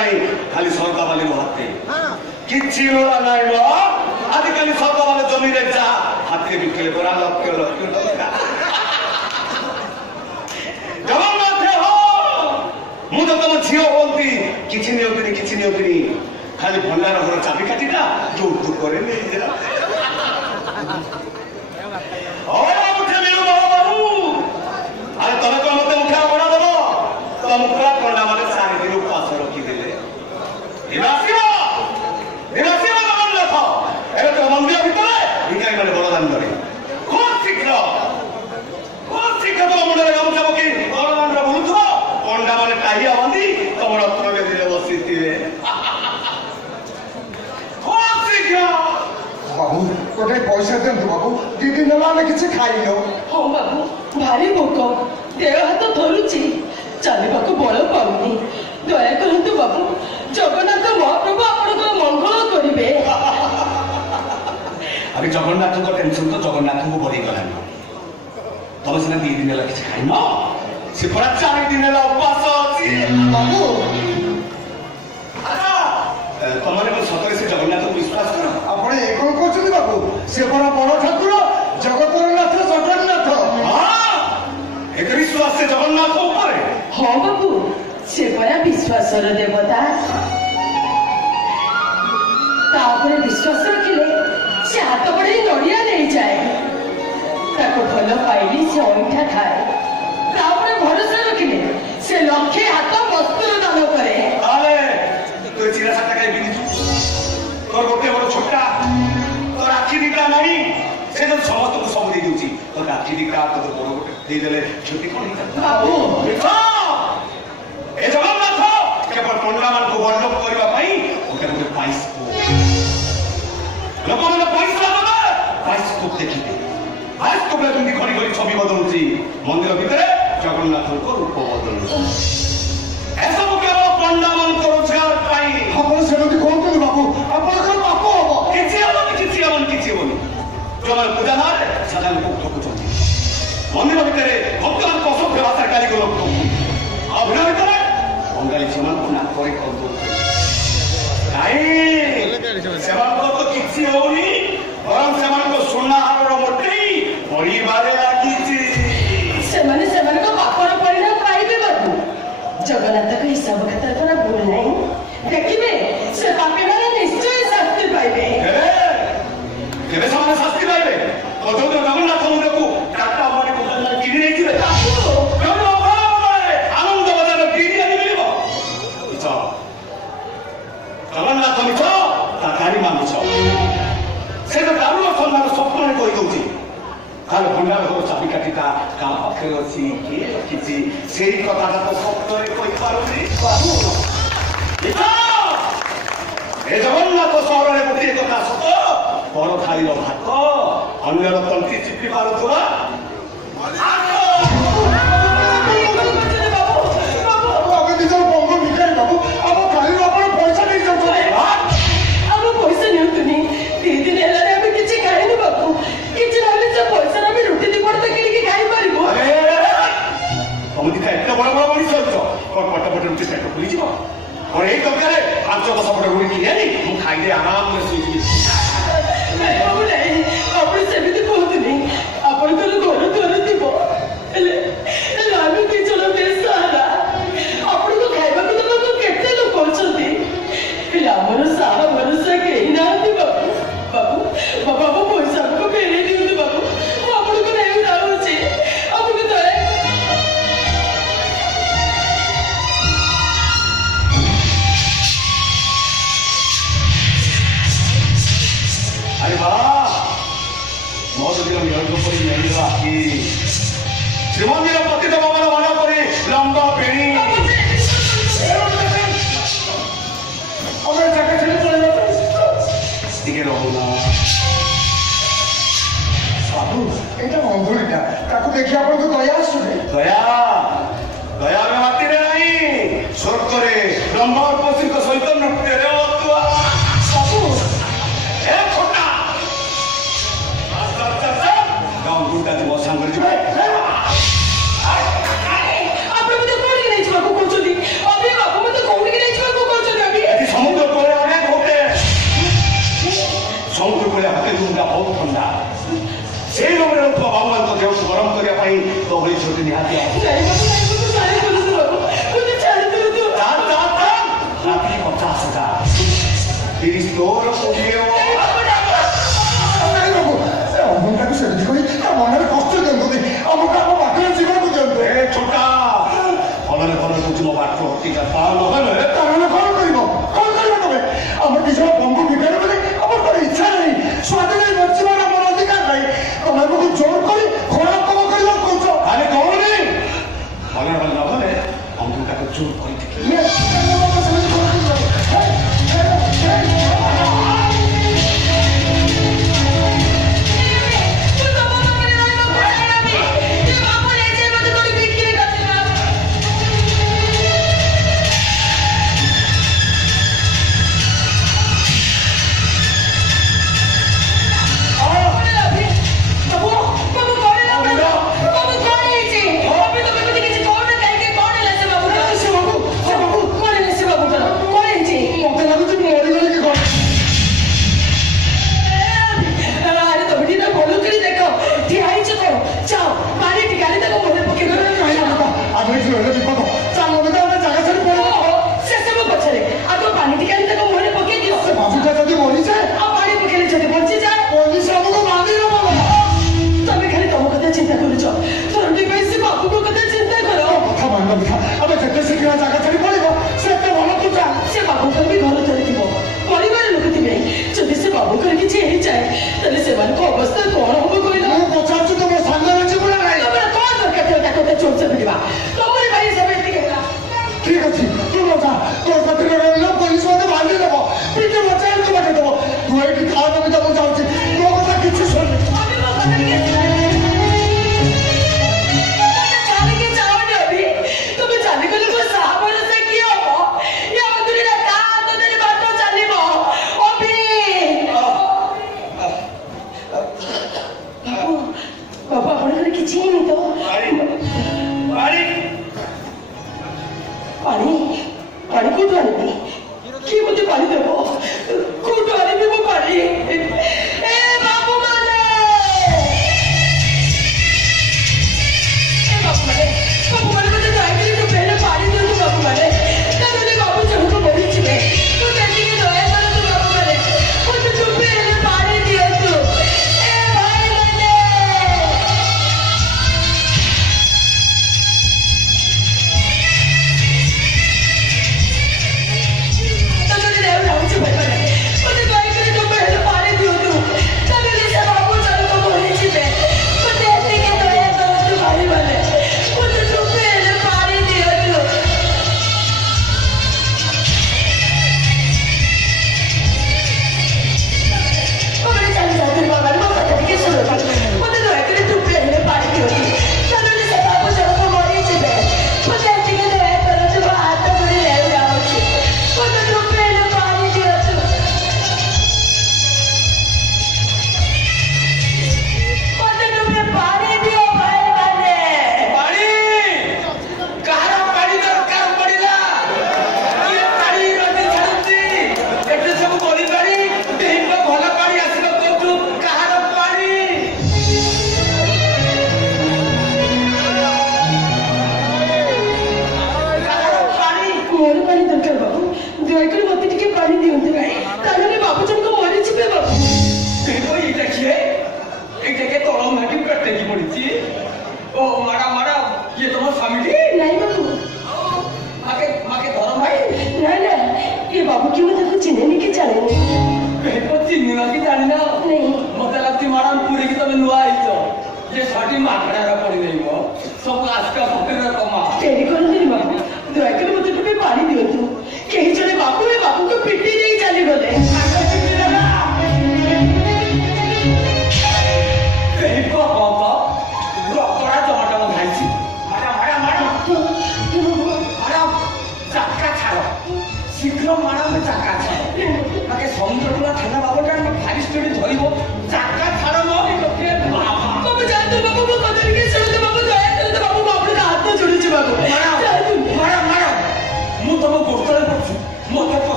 नहीं खाली सरदा वाले हाथे किछि लोड़ा नहीं लो आजिकल सरदा वाले जमीन रे जा हाथे बिकले बरा लक्ष्य टका जगन्नाथ हो मु तो तुम झियो बोलती किछि नियोगिनी खाली भंडार घर चाबी काटिटा जो तू करे नहीं जरा ओ उठे मेरू बाबू अरे तने को मते उठा बना देबो तुम पूरा कोंडा माने सारे दिन उपास रखी देले दिनासिया जगन्नाथ एबे तो मंदिर भितरे भिखारी माने बड़दान करे खूब शीघ्र तो मुंडे गामछा पकी बड़दान रे बुलुथो कोंडा माने टाहिया बांधी तुम रत्न बेदिले बसिथिबे बाबू गोटे पैसा दिंतु बाबू दी दिन आम कि खाइन हाँ बाबू भारी भोक देह हाथ धरुची चलवा बल पाऊनी दया करतु बाबू जगन्नाथ महाप्रभु आपन मंगल करेंगे अभी जगन्नाथ को टेंशन तो जगन्नाथ को बढ़ी गला तुम सीना दी दिन कि खाइन से पूरा 4 दिन उपवास अच्छी बाबू तुमने सतरे से जगन्नाथ को विश्वास कर आप कौन कहते बाबू से बड़ा बड़ ठाकुर जगतर नाथ जगन्नाथ एक विश्वास से जगन्नाथ ऊपर हाँ बाबू से परा विश्वासर देवता तापर विश्वास रखिले से हाथ बड़े नड़िया नहीं जाए ताको भल पाइली से अंगठा खाए तापर भरोसा रखिले से लक्षे हाथ वस्त्र दान करे अरे तो चिरा साटा कहीं बिनी तोर गोटे बड़ छोटा तोर आखि दिखला नहीं से तो समस्त को सब दे दूची तोर आखि दिखला तो बड़ गोटे दे देले छोटी कोन ही बाबू ए जगन्नाथ केवल पंडा मान को वर्णन करबा पई ओके गोटे पाइस को लोक माने पैसा देबे पाइस को देखिबे पाइस को बले तुमकी खड़ी खड़ी छवि बदलुची मंदिर भितरे जगन्नाथ को रूप बदलुची ऐसा को केवल पंडा मान को रोजगार पाई आप सेमती कहते बाबू आपंकर पाप हम किसी जो मैं पूजा ना साधारण को ठकुचंती मंदिर भितर भक्त मान कसम व्यवस्था गाली को लोक अभिनय भितर बंगाली जमान को ना करे करदो नाई सेमान को तो किसी होनी बरं सेमान को सुनना हार मोटी परिवारे लागिची सेमान को पापर परिणाम पाइबे बाबू जगन्नाथ का हिसाब खाता तोरा भूल नहीं देखिबे से पापी माने निश्चय शास्ति पाइबे केबे समान शास्ति पाइबे कतो जगन्नाथ मंदिर को टाटा माने को किनी नहीं दिबे आनंद बजार किनी आनी मिलिबो इच्छा जगन्नाथ मिछ ताकारी मानुछ से तो दारू सम्मान स्वप्न ने कहि दउची खाल भंडार घर चाबी काटिता गाँ पाखे अच्छी किए रखी से कथा तो स्वप्न कही पारे बाबू ए जगन्नाथ सहर में गोटे कथा सत पर खाइल भात अन्यर तंती चिपी पारुवा और एक टकर 5-10 फुट रुई किए नहीं खाई आराम में सुई बाबू नहीं आपण सेमिति कहतुनी आपण तो घर द्वार दिबो एले आमी ती चलो बेस सारा आपण को खाइबा को तो केते लोग करछंती एले हमर सारा भरोसा के ना दी बाबू बाबू पैसा को फेरे दिउ बाबू आपण को नहीं उठाउ छी आपण को तळे अरे वाह बहुत दिन यज्ञ पर मिलवा कि श्रीमंदिर पतित बाबा मना करे लंबा बेणी हमें जाके चले चले टिके रहूना बाबू एटा मंदुरीटा ताको देखि आपण को दया आसुने दया में माती रे नहीं स्वर्ग रे ब्रह्मा और पशु को सहित नृत्य रे अतुआ बाबू ए छोटा गाँव गुंडा जी बहुत सांगर जी आपण मते कोणी नाही छाको कोचोदी अबे बाबू मते कोणी नाही छाको कोचोदी हाथ मुंडा बहुत ठंडा से रूम बाबू मान देह गरम करने तो भली छोटी निहाती रात्रि 50,000 30 तोर ମନରେ କଷ୍ଟ ଦିଅନ୍ତୁନି ଆମକୁ ଆମ ବାଟରେ ଯିବାକୁ ଦିଅନ୍ତୁ ଛୋଟା ଭଲରେ ଭଲ କହୁଛି ମୋ ବାଟ ଅତିକା ତା ନହେଲେ ତାହେଲେ କଣ କରିବ ତମେ ଆମ ଦି ଜଣ ବନ୍ଧୁ ବିକାରେ ବୋଲି ଆମର কোনো ଇଚ୍ଛା ନାହିଁ ସ୍ୱାଧୀନ ବଞ୍ଚିବାର ଆମର ଅଧିକାର ନାହିଁ ତମେ ଆମକୁ ଜୋର କରି ଖରାପ କାମ କରିବାକୁ କହୁଛ ଆରେ କହୁନି ଭଲରେ ଭଲ ନହେଲେ ବନ୍ଧୁଟାକୁ ଜୋର କରିଥିଲି अवस्था कौन हम पचार तुम सामने चोट से फिरवा भाई सब ठीक अच्छे तुम जा तो पुलिस मत बांधे देव पीछे बचा तू बाटे देव तू ये खावा भी तुम जाऊँ तो कथा किसी सुन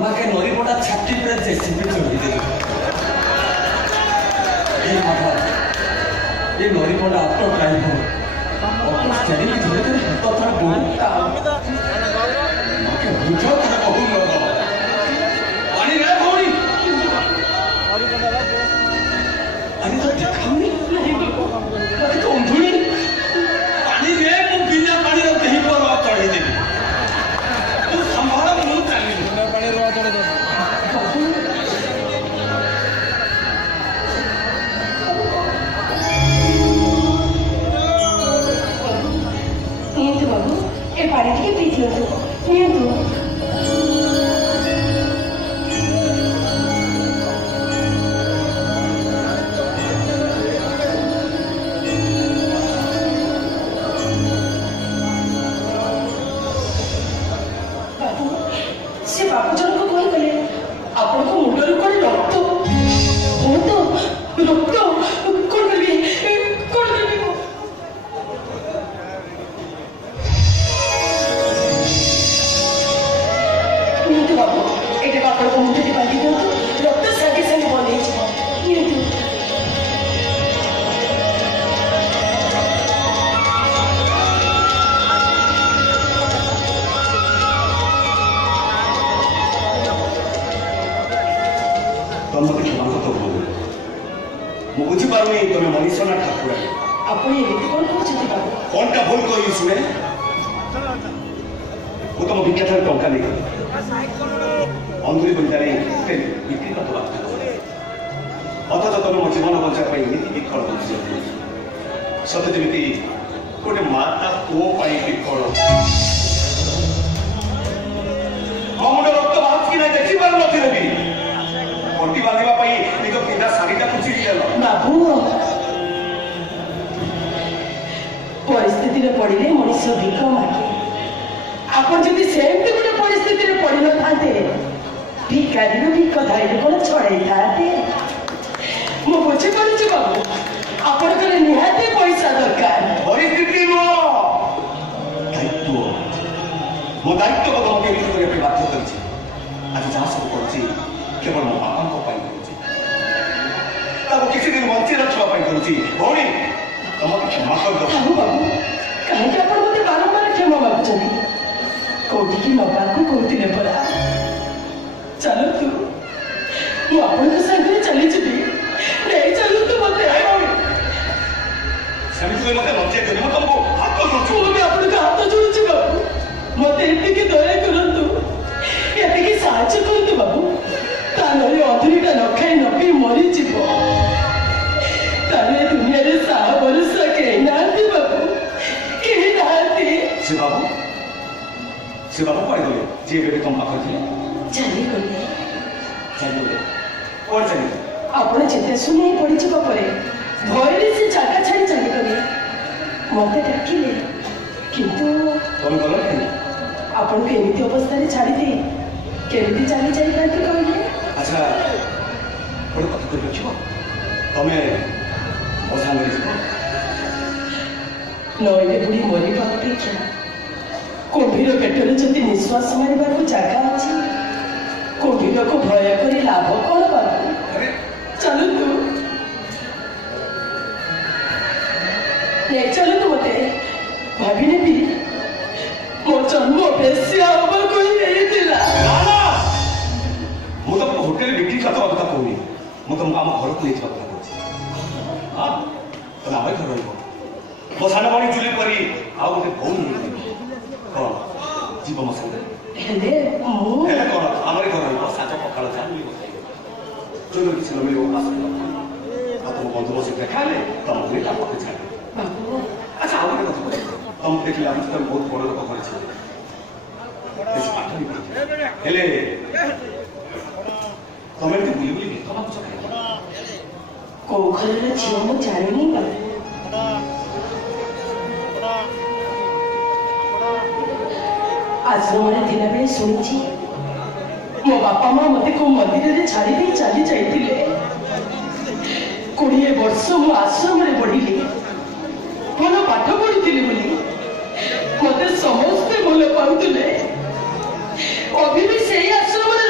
माँ के नरी बड़ा छाती पे जेसीबी चढ़ी दे ये नरी बड़ा ऑटो ड्राइवर ऑटो स्टेरिंग धरे कर तो थार बोलता माँ के बुझा था कहू न पानी रे भौरी अरे तो दिखाऊनी नहीं अरे तो अंधुनी पानी रे मु बिना पानी रे कहीं पर चढ़ी देबी तू संभाल मु चाली पानी रे चढ़े दे बाबू ए पानी टिके पी दियो नियंतु बाबू जन को कौन कले आपण को मुंडर को रक्त हो तो रक्त कोन करबी नियंतु बाबू एटा आपण को मुंडे बांधी दो रक्त संगे संगे बने नियंतु मत क्षमा तो बोल मु बुझी पारुनी तमे मनीष ना ठाकुर आपण एमिति कोन कहछथि बाबू कोनटा भूल कहि सुने मु तम विख्यात टंका नहीं अंधुरी बंजारे बिक्री करत बात अथच तमे मो जीवन बंचा पाई एमिति विकल होछि सते जेमिति गोटे माता पुओ पाई विकल ममुड रक्त बाहर कि ना देखि पार नथिले भी कोटी बांधिबा पाई निज पिता सारीटा कुचिरी गेल बाबू परिस्थिति रे पड़िले मनुष्य भिक मागे आपण जदि सेमती गोटे परिस्थिति रे पड़ि न थाते भिकारी रो भिक धाइले कोन छड़ाई थाते मो बुझी पड़ुछि बाबू आपण करे निहाते पैसा दरकार परिस्थिति नो दायित्व मो दायित्व को तुमके विरोध करे बाध्य करछि आज जहाँ सब करछि केवल मो बापा को पाई करूची ताको किसी दिन वंची रखवा पाई करूची भौणी तुमके क्षमा कर दो बाबू बाबू कहीं के आपण मते बारंबार क्षमा मागुछथि कोठी की नबा को कोथिले परा चलो तू मु आपण के संगे चली जिबी ले चलो तू मते समिति को मते लज्जा करी म तुमको हाथ जोड़छु मैं आपण का हाथ जोड़छि बाबू मते एति के दया करंतु एति के साहाय्य करंतु बाबू तानरे अधुरीटा न खाई न पी मरी जीव ताने दुनिया रे साहा भरोसा के नांती बाबू के नांती से बाबू पड़ गए जे बेबे तुम पाखर थे चली गले और चली आपण जेते सुने पड़ी जीव परे भयरे से जागा छाड़ी चली गले मते डाकिले किंतु तुम गल के आपण के एमिति अवस्था रे छाड़ी दे केमिति चली जाई पाती कहले अच्छा बड़ कथा कर रखियो तमे मजा में जीव नईले बुढ़ी मरिबा अपेक्षा कुंभीर पेटरे जदि निश्वास मारिबा को जगह अछि कुंभीर को भय करी लाभ कौन बाबू चलो तू ले चलो तू मते भाभी भी मो जन्म बेसिया होबा कोई नहीं दिला मु तो होटल बिक्री करता कथा कहूनी मु तुमको आम घर को लेजा कथा कहूची हां तो आम घर रहबो मो सान बणी चुली करी आ गोटे भौन मिलि कोन जीव मो संगे हेले मो हेले कोन हमर घर रहबो साजो पखाळ जानी चलो किसी न मिलो पास आ तुम बंधु बसे खाले तुम ने का पके छाड़े बाबू अच्छा आउ गोटे कथा कहू तुम देखिले हम तो बहुत बड़ लोक करे छी बेसी पाठ नहीं पढ़ी हेले तुम एमती बुली बुली भिक मागुछ काहे को घर झील मु जानी नहीं बाबू आश्रम रे थिला बेले सुनिछि मो बापा माँ मते को मंदिर रे छाड़ी दे चली जाइतिले 20 वर्ष मु आश्रम रे पढ़िली भल पाठ पढ़ुଥିଲି बोली मते समस्ते भल पाउतिले अभी भी सेही आश्रम रे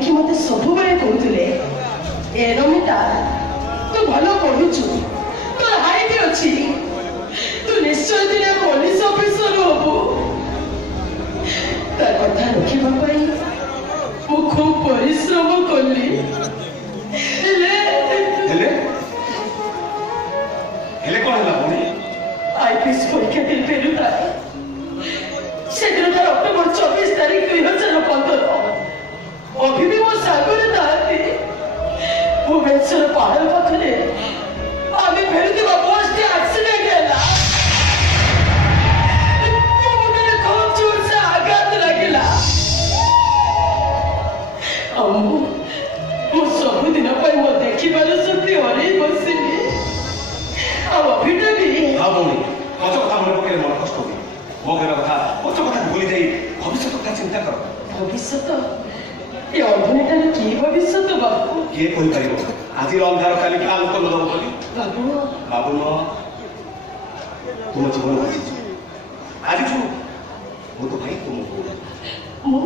देखी मत सब बेले कहते ए रमिता तू भल पढ़ुचु तोर हाइट अच्छी तू निश्चय दिन पुलिस ऑफिसर हबु ता कथा रखिबा पई मु खूब परिश्रम कली हेले कौन है बोली आईपीएस परीक्षा दिन फेरुता से दिन तार अक्टोबर 24 तारीख 2015 अभी भी मो सागर दाती भुवनेश्वर पहाड़ पाखरे आम्ही फेरुଥିବା बस टे एक्सीडेंट हैला मुझे खूब जोर से आघात लगिला मु सब दिन पर मो देखि बार सुती हरी बसिली अब अभिटा भी हाँ बोली कत कथा मन पकड़े मन कष्ट हुए मो कहना कथा कत कथा भूली जाई भविष्य कथा चिंता कर भविष्य ये अभिनेतार कि भविष्य बाबू किए कहि परिबो आज अंधार काली का आलोक न दब बोली बाबू बाबू न तुम जीवन आज छु मो तो भाई तुम मु